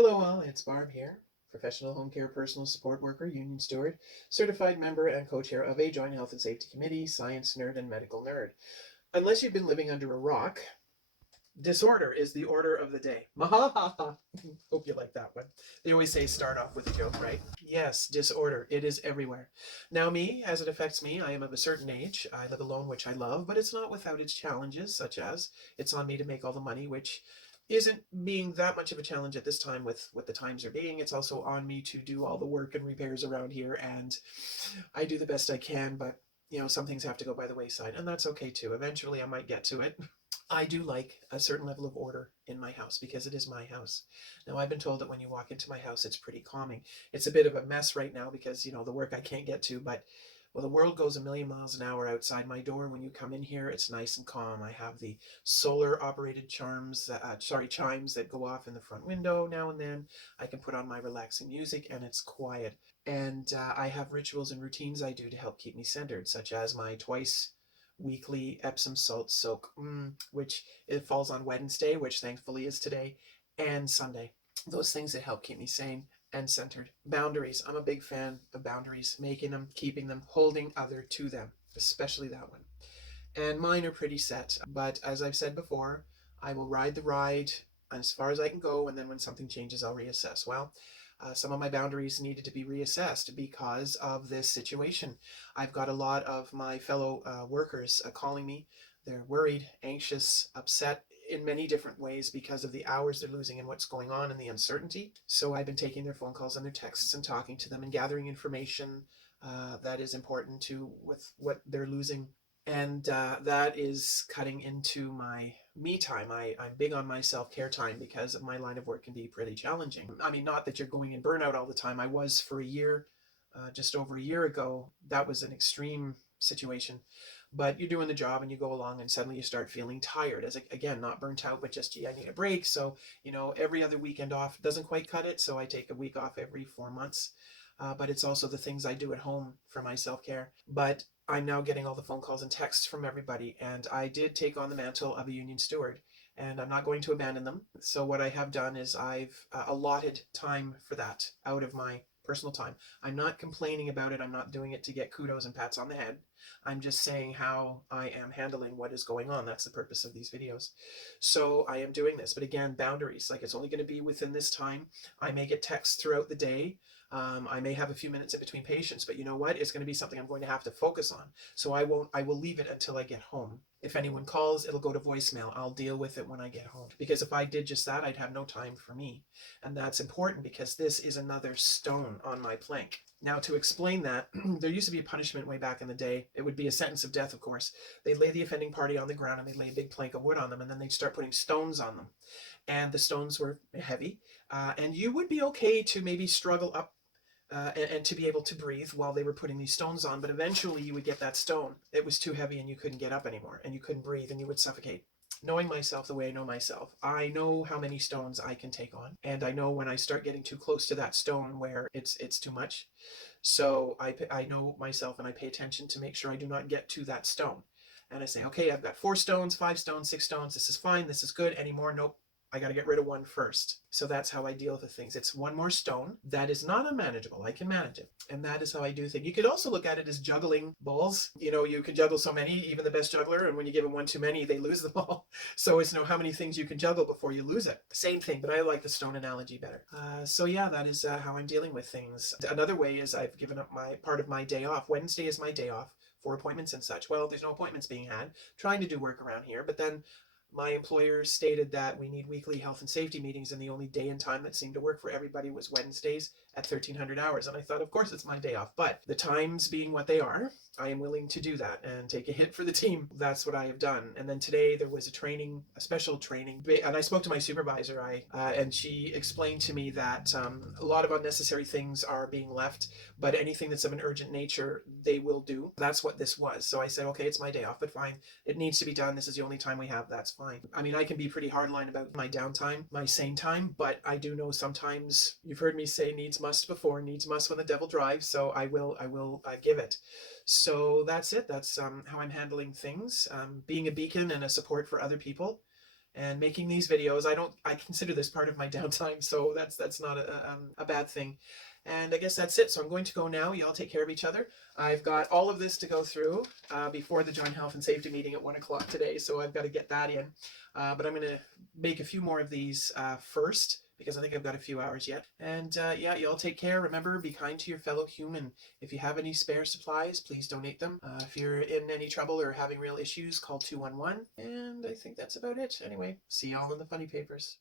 Hello all, it's Barb here, professional home care personal support worker, union steward, certified member and co-chair of a joint health and safety committee, science nerd and medical nerd. Unless you've been living under a rock, disorder is the order of the day. Mahahaha. Hope you like that one. They always say start off with a joke, right? Yes, disorder. It is everywhere. Now me, as it affects me, I am of a certain age. I live alone, which I love, but it's not without its challenges, such as it's on me to make all the money, which isn't being that much of a challenge at this time with what the times are being. It's also on me to do all the work and repairs around here, and I do the best I can, but some things have to go by the wayside, and that's okay too. Eventually I might get to it. I do like a certain level of order in my house because it is my house. Now, I've been told that when you walk into my house, it's pretty calming. It's a bit of a mess right now because, the work I can't get to, but well, the world goes a million miles an hour outside my door. When you come in here, it's nice and calm. I have the solar operated chimes that go off in the front window now and then. I can put on my relaxing music and it's quiet. And I have rituals and routines I do to help keep me centered, such as my twice weekly Epsom salt soak, which it falls on Wednesday, which thankfully is today, and Sunday. Those things that help keep me sane and centered. Boundaries. I'm a big fan of boundaries, making them, keeping them, holding other to them, especially that one. And mine are pretty set, but as I've said before, I will ride the ride as far as I can go, and then when something changes, I'll reassess. Well, some of my boundaries needed to be reassessed because of this situation. I've got a lot of my fellow workers calling me. They're worried, anxious, upset in many different ways because of the hours they're losing and what's going on and the uncertainty. So I've been taking their phone calls and their texts and talking to them and gathering information that is important to with what they're losing, and that is cutting into my me time. I'm big on my self-care time because my line of work can be pretty challenging. I mean, not that you're going in burnout all the time. I was for a year, just over a year ago. That was an extreme situation, but you're doing the job and you go along and suddenly you start feeling tired, as again, not burnt out, but just, gee, I need a break. So every other weekend off doesn't quite cut it, so I take a week off every 4 months. But it's also the things I do at home for my self-care. But I'm now getting all the phone calls and texts from everybody, and I did take on the mantle of a union steward, and I'm not going to abandon them. So what I have done is I've allotted time for that out of my personal time. I'm not complaining about it. I'm not doing it to get kudos and pats on the head. I'm just saying how I am handling what is going on. That's the purpose of these videos. So I am doing this, but again, boundaries. Like, it's only going to be within this time. I may get texts throughout the day. I may have a few minutes in between patients, but you know what? It's going to be something I'm going to have to focus on. So I will leave it until I get home. If anyone calls, it'll go to voicemail. I'll deal with it when I get home. Because if I did just that, I'd have no time for me. And that's important because this is another stone on my plank. Now, to explain that, there used to be a punishment way back in the day. It would be a sentence of death, of course. They'd lay the offending party on the ground and they'd lay a big plank of wood on them, and then they'd start putting stones on them. And the stones were heavy. And you would be okay to maybe struggle up and to be able to breathe while they were putting these stones on. But eventually you would get that stone. It was too heavy and you couldn't get up anymore, and you couldn't breathe and you would suffocate. Knowing myself the way I know myself, I know how many stones I can take on. And I know when I start getting too close to that stone where it's too much. So I know myself and I pay attention to make sure I do not get to that stone. And I say, okay, I've got 4 stones, 5 stones, 6 stones. This is fine. This is good. Any more? Nope. I got to get rid of one first. So that's how I deal with things. It's one more stone. That is not unmanageable. I can manage it. And that is how I do things. You could also look at it as juggling balls. You can juggle so many, even the best juggler, and when you give them one too many, they lose the ball. So it's how many things you can juggle before you lose it. Same thing, but I like the stone analogy better. So yeah, that is how I'm dealing with things. Another way is I've given up my part of my day off. Wednesday is my day off for appointments and such. Well, there's no appointments being had. Trying to do work around here, but then my employer stated that we need weekly health and safety meetings, and the only day and time that seemed to work for everybody was Wednesdays at 1300 hours. And I thought, of course, it's my day off. But the times being what they are, I am willing to do that and take a hit for the team. That's what I have done. And then today there was a special training, and I spoke to my supervisor, and she explained to me that a lot of unnecessary things are being left, but anything that's of an urgent nature, they will do. That's what this was. So I said, okay, it's my day off, but fine. It needs to be done. This is the only time we have. That's fine. I mean, I can be pretty hardline about my downtime, my sane time, but I do know sometimes, you've heard me say needs must before, needs must when the devil drives. So I will give it. So that's it. That's how I'm handling things. Being a beacon and a support for other people. and making these videos. I consider this part of my downtime, so that's not a bad thing. And I guess that's it. So I'm going to go now. Y'all take care of each other. I've got all of this to go through before the joint health and safety meeting at 1 o'clock today, so I've got to get that in. But I'm going to make a few more of these first, because I think I've got a few hours yet. And yeah, y'all take care. Remember, be kind to your fellow human. If you have any spare supplies, please donate them. If you're in any trouble or having real issues, call 211. And I think that's about it. Anyway, see y'all in the funny papers.